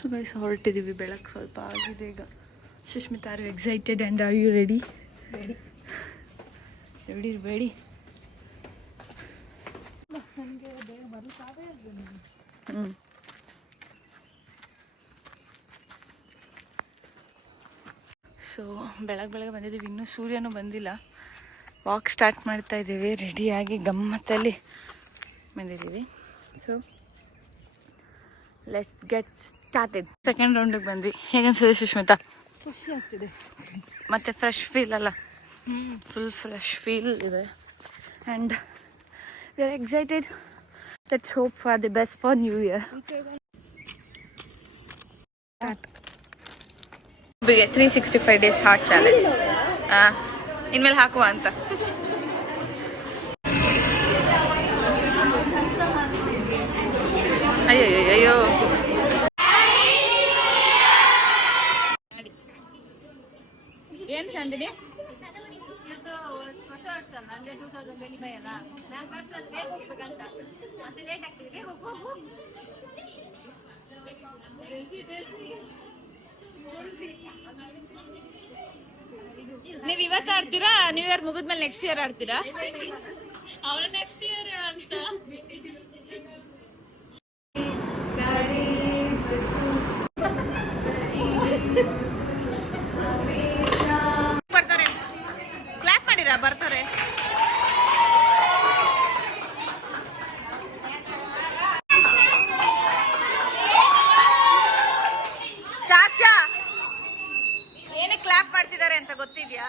So guys ಹೊರಟಿದ್ದೀವಿ. ಬೆಳಕು ಸ್ವಲ್ಪ ಆಗಿದೆ ಈಗ. Sushmita, are you excited and are you ready? Ready. So ಬೆಳಗ್ಗೆ ಬಂದಿದ್ದೀವಿ, ಇನ್ನೂ ಸೂರ್ಯನೂ ಬಂದಿಲ್ಲ. ವಾಕ್ ಸ್ಟಾರ್ಟ್ ಮಾಡ್ತಾ ಇದ್ದೀವಿ, ರೆಡಿಯಾಗಿ ಗಮ್ಮತ್ತಲ್ಲಿ ಬಂದಿದ್ದೀವಿ. So let's get started. Second ರೌಂಡಿಗೆ ಬಂದ್ವಿ. ಹೇಗನ್ಸಿದೆ ಸುಷ್ಮಿತಾ? ಖುಷಿ ಆಗ್ತಿದೆ. ಮತ್ತೆ ಫ್ರೆಶ್ ಫೀಲ್ ಅಲ್ಲ? ಫುಲ್ ಫ್ರೆಶ್ ಫೀಲ್ ಇದೆ. And we are excited. Let's hope for the best for new year. 365 days heart challenge ಇನ್ಮೇಲೆ ಹಾಕುವ ಅಂತ. ಅಯ್ಯೋ ಏನ್ ಚಂದಿನಿ? ಹೊಸ ವರ್ಷ ಅಂದ್ರೆ 2025 ಅಲ್ಲ. ನಾನು ಕರ್ತದ್ದು ಬೇಗ ಹೋಗ್ಬೇಕಂತ, ಮತ್ತೆ ಲೇಟ್ ಆಗ್ತದೆ. ಬೇಗ ಹೋಗು. ನೀವ್ ಇವತ್ತು ಆಡ್ತೀರಾ? ನ್ಯೂ ಇಯರ್ ಮುಗಿದ್ಮೇಲೆ ನೆಕ್ಸ್ಟ್ ಇಯರ್ ಆಡ್ತೀರಾ? ಅವಳ ನೆಕ್ಸ್ಟ್ ಇಯರ್ ಅಂತ ಬರ್ತಾರೆ. ಕ್ಲಾಪ್ ಮಾಡಿರಾ? ಬರ್ತಾರೆ. ಸಾಕ್ಷಾ ಏನಕ್ಕೆ ಕ್ಲಾಪ್ ಮಾಡ್ತಿದ್ದಾರೆ ಅಂತ ಗೊತ್ತಿದ್ಯಾ?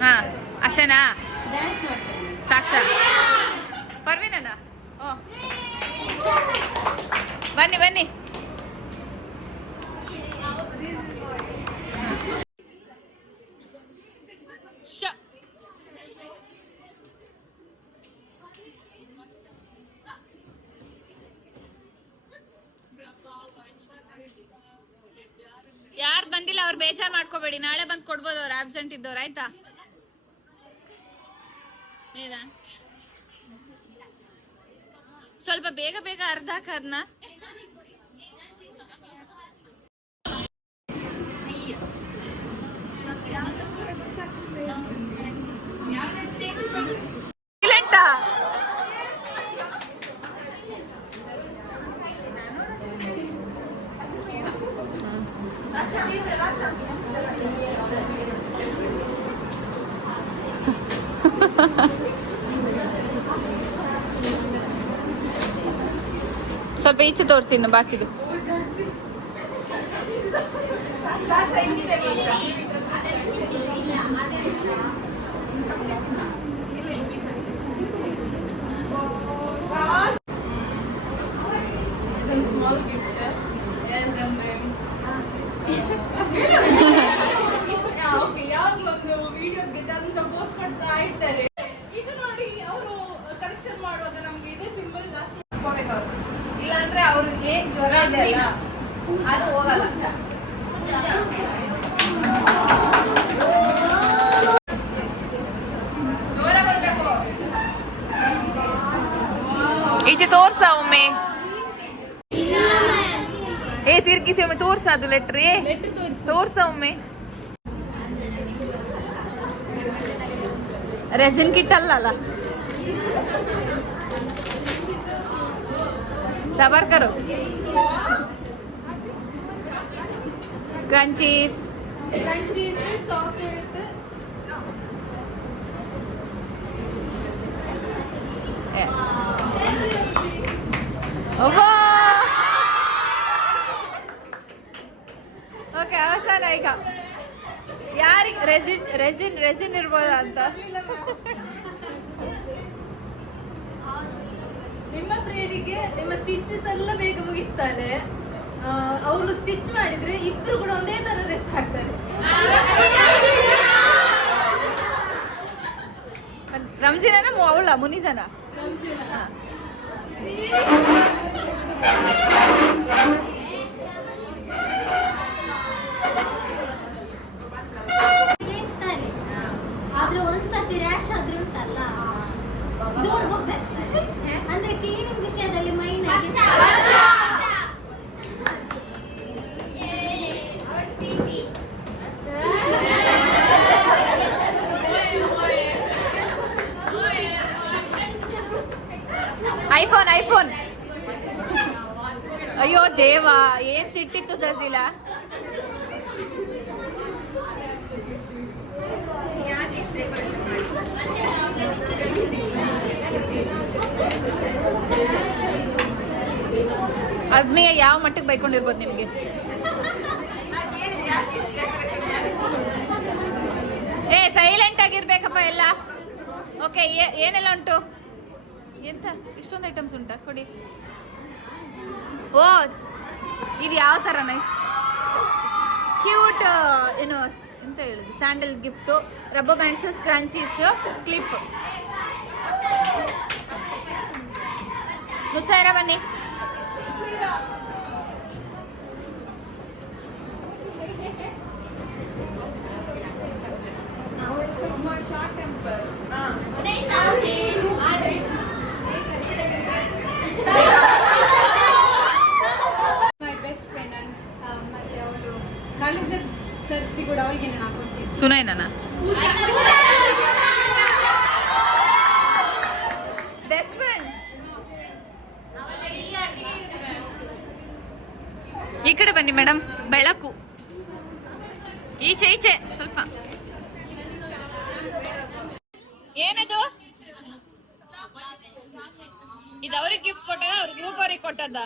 ಹಾ ಅಷ್ಟೇನಾ? ಸಾಕ್ಷಾ ಪರ್ವೀನಣ್ಣ, ಓ ಬನ್ನಿ. ಯಾರು ಬಂದಿಲ್ಲ ಅವ್ರು ಬೇಜಾರು ಮಾಡ್ಕೋಬೇಡಿ, ನಾಳೆ ಬಂದು ಕೊಡ್ಬೋದು. ಅವ್ರು ಆಬ್ಸೆಂಟ್ ಇದ್ದವ್ರು, ಆಯ್ತಾ? ಸ್ವಲ್ಪ ಬೇಗ ಅರ್ಧ ಕರ್ನ. ಸ್ವಲ್ಪ ಈಚೆ ತೋರಿಸಿ, ಇನ್ನು ಬಾಕಿದು. ವಿಡಿಯೋಸ್ಗೆ ಚಂದ ಪೋಸ್ಟ್ ಮಾಡ್ತಾ ಇರ್ತಾರೆ. ಇದು ನೋಡಿ, ಅವರು ಕರೆಕ್ಷನ್ ಮಾಡುವಾಗ ನಮ್ಗೆ ಇದೇ ಸಿಂಬಲ್ ಜಾಸ್ತಿ ಇಲ್ಲಾಂದ್ರೆ ಅವ್ರಿಗೆ ಜ್ವರ ಇದೆಯಲ್ಲ ಅದು ಹೋಗಲ್ಲ. ಈಚೆ ತೋರ್ಸ ಒಮ್ಮೆ. ತಿರ್ಗಿಸಿ ಒಮ್ಮೆ ತೋರ್ಸ, ಅದು ಲೆಟ್ರ್ ತೋರ್ಸ ಒಮ್ಮೆ. ರೆಸಿನ್ ಕಿಟ್ ಅಲ್ಲ, ಸಬರ್ ಕರೋ. ಸ್ಕ್ರಂಚೀಸ್, ಓಕೆ ಅವಸಾನ ಈಗ. ಯಾರಿಗೆ ರೆಸಿನ್ ಇರ್ಬೋದ ಅಂತ. ನಿಮ್ಮ ಫ್ರೆಂಡಿಗೆ ನಿಮ್ಮ ಸ್ಟಿಚಸ್ ಎಲ್ಲ ಬೇಗ ಮುಗಿಸ್ತಾಳೆ. ಅವರು ಸ್ಟಿಚ್ ಮಾಡಿದ್ರೆ ಇಬ್ರು ಕೂಡ ಒಂದೇ ತರ ಡ್ರೆಸ್ ಹಾಕ್ತಾರೆ. ರಂಜಿನ ಅವಳ ಮುನಿಜನ ಆದ್ರೆ ಒಂದ್ಸತಿ ರ್ಯಾಶ್ ಆದ್ರೂ ಉಂಟಲ್ಲ ಜೋರ್ ಬೊಬ್ಬೆ ಆಗ್ತಾರೆ. ಅಂದ್ರೆ ಕ್ಲೀನಿಂಗ್ ವಿಷಯದಲ್ಲಿ ಮೈನ್ ಆಗಿ ಐಫೋನ್ ಅಯ್ಯೋ ದೇವಾ ಏನ್ ಸಿಟ್ಟಿತ್ತು ಸಜಿಲ. ಅಜ್ಮಿಯ ಯಾವ ಮಟ್ಟಕ್ಕೆ ಬೈಕೊಂಡಿರ್ಬೋದು ನಿಮ್ಗೆ? ಸೈಲೆಂಟ್ ಆಗಿರ್ಬೇಕಪ್ಪ ಎಲ್ಲ. ಓಕೆ, ಏನೆಲ್ಲ ಉಂಟು? ಎಂತ ಇಷ್ಟೊಂದು ಐಟಮ್ಸ್ ಉಂಟಾ? ಕೊಡಿ. ಓ, ಇದು ಯಾವ ಥರನ ಕ್ಯೂಟ್ ಏನು ಎಂತ ಹೇಳುದು, sandal gift, rubber bands, scrunchies, clip. ಮುಸಾಯಿರ ಬನ್ನಿ. ಕಳೆದ ಸರ್ತಿ ಕೂಡ ಅವಳಿಗೆ ನಾನು ಹಾಕೊಡ್ತೀನಿ. ಸುನೈನನ ಬೆಸ್ಟ್ ಫ್ರೆಂಡ್. ಈ ಕಡೆ ಬನ್ನಿ ಮೇಡಮ್, ಬೆಳಕು ಈಚೆ ಈಚೆ ಸ್ವಲ್ಪ. ಏನದು? ಇದು ಅವ್ರಿಗೆ ಗಿಫ್ಟ್ ಕೊಟ್ಟ, ಅವ್ರ ಗ್ರೂಪ್ ಅವ್ರಿಗೆ ಕೊಟ್ಟದ್ದ?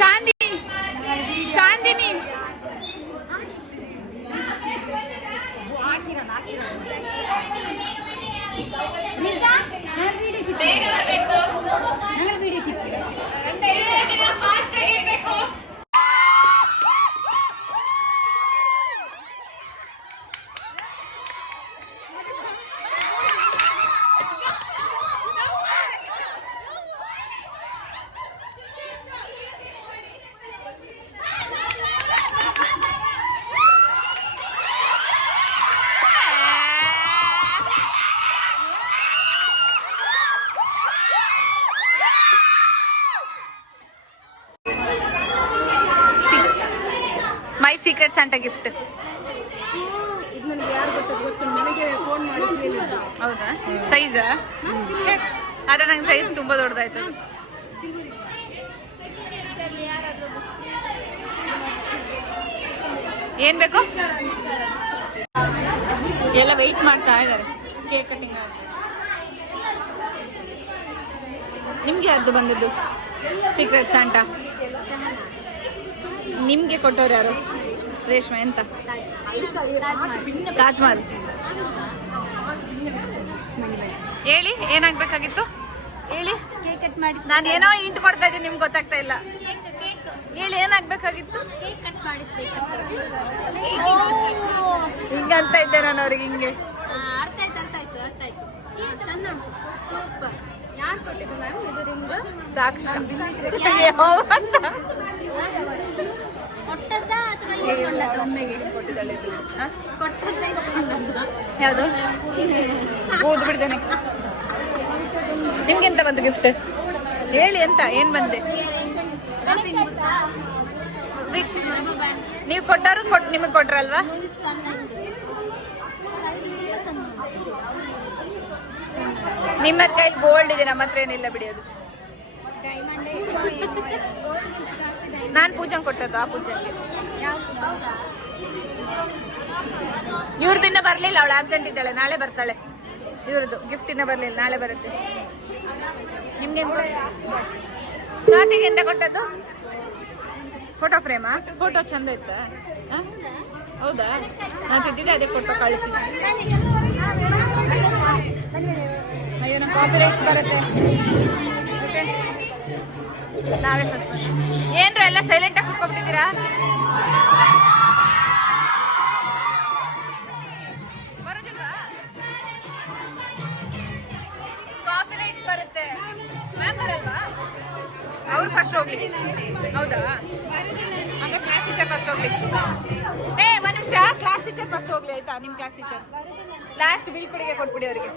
ಚಾಂದಿನಿ ಮೈ ಸೀಕ್ರೆಟ್ ಸ್ಯಾಂಟಾ ಗಿಫ್ಟ್. ಹೌದಾ? ಸೈಜ್ ಆದ್ರೆ ನಂಗೆ ಸೈಜ್ ತುಂಬಾ ದೊಡ್ಡದಾಯ್ತು. ಏನ್ ಬೇಕು? ಎಲ್ಲ ವೆಯ್ಟ್ ಮಾಡ್ತಾ ಇದ್ದಾರೆ ಕೇಕ್ ಕಟಿಂಗ್ ಆಗಿ. ನಿಮ್ಗೆ ಯಾರ್ದು ಬಂದದ್ದು ಸೀಕ್ರೆಟ್ ಸ್ಯಾಂಟಾ? ನಿಮ್ಗೆ ಕೊಟ್ಟವ್ರು ಯಾರು? ರೇಷ್ಮೆ. ಎಂತ? ತಾಜ್ ಮಹಲ್. ಹೇಳಿ ಏನಾಗ್ಬೇಕಾಗಿತ್ತು ಹೇಳಿ. ಕೇಕ್ ಕಟ್ ಮಾಡಿ ನಾನು ಏನೋ ಇಂಟ್ ಕೊಡ್ತಾ ಇದ್ದೀನಿ, ನಿಮ್ಗೆ ಗೊತ್ತಾಗ್ತಾ ಇಲ್ಲ. ಹೇಳಿ ಏನಾಗ್ಬೇಕಾಗಿತ್ತು? ಕೇಕ್ ಕಟ್ ಮಾಡಿಸ್ಬೇಕು. ಹಿಂಗಂತ ಇದ್ದೆ ನಾನು ಅವ್ರಿಗೆ ಹಿಂಗೆ. ಅರ್ಥ ಆಯ್ತು. ಚಂದ ಉಂಟು, ಸೂಪರ್. ಯಾರು ಕೊಟ್ಟಿದ್ದು ಮ್ಯಾಮ್ ಇದು ರಿಂಗ್? ಸಾಕ್ಷಿ ಕೊಟ್ಟದ್ದ ಅಥವಾ ಇಸ್ಕೊಂಡದ್ದ? ಒಮ್ಮೆಗೆ ಕೊಟ್ಟದ್ದ ಇಸ್ಕೊಂಡದ್ದ? ಯಾವುದು ಓದ್ ಬಿಡ್ತೇನೆ. ನಿಮ್ಗೆ ಎಂತ ಬಂತು ಗಿಫ್ಟ್ ಹೇಳಿ? ಅಂತ ಏನ್ ಬಂದೆ? ನೀವು ಕೊಟ್ಟರು ನಿಮಗೆ ಕೊಟ್ರಲ್ವಾ? ನಿಮ್ಮ ಕೈಲಿ ಗೋಲ್ಡ್ ಇದೆ, ನಮ್ಮ ಹತ್ರ ಏನಿಲ್ಲ ಬಿಡಿಯೋದು. ನಾನು ಪೂಜಂಗೆ ಕೊಟ್ಟದ್ದು, ಆ ಪೂಜಂಗೆ. ಇವ್ರದ್ದು ಇನ್ನ ಬರ್ಲಿಲ್ಲ, ಅವಳು ಆಬ್ಸೆಂಟ್ ಇದ್ದಾಳೆ, ನಾಳೆ ಬರ್ತಾಳೆ. ಇವ್ರದ್ದು ಗಿಫ್ಟ್ ಇನ್ನ ಬರ್ಲಿಲ್ಲ, ನಾಳೆ ಬರುತ್ತೆ. ನಿಮ್ಗೆ ಸ್ವಾತಿಗೆ ಎಂತ ಕೊಟ್ಟದ್ದು? ಫೋಟೋ ಫ್ರೇಮಾ? ಫೋಟೋ ಚಂದ ಇತ್ತಾ? ಹೌದಾ? ನಾನು ತಿದ್ದಿದ್ದೆ, ಅದೇ ಫೋಟೋ ಕಳಿಸಿ. ಅಯ್ಯೋ, ನಂಗೆ ಕಾಪಿ ರೈಟ್ಸ್ ಬರುತ್ತೆ. ಓಕೆ, ನಾವೇ ಫಸ್ಟ್. ಏನ್ರ ಎಲ್ಲ ಸೈಲೆಂಟ್ ಆಗಿ ಕುತ್ಕೊಂಡ್ಬಿಟ್ಟಿದ್ದೀರಾ? ಬರೋದಿಲ್ವಾ? ಕಾಪಿ ರೈಟ್ಸ್ ಬರುತ್ತೆ. ಮ್ಯಾಮ್ ಬರಲ್ವಾ? ಅವ್ರು ಫಸ್ಟ್ ಹೋಗ್ಲಿ. ಹೌದಾ? ಹಂಗ ಕ್ಲಾಸ್ ಟೀಚರ್ ಫಸ್ಟ್ ಹೋಗ್ಲಿ. ಒಂದ್ ನಿಮಿಷ, ಕ್ಲಾಸ್ ಟೀಚರ್ ಫಸ್ಟ್ ಹೋಗ್ಲಿ ಆಯ್ತಾ? ನಿಮ್ ಕ್ಲಾಸ್ ಟೀಚರ್ ಲಾಸ್ಟ್ ಬೀಳ್ಕೊಡುಗೆ ಕೊಟ್ಬಿಡಿ ಅವರಿಗೆ.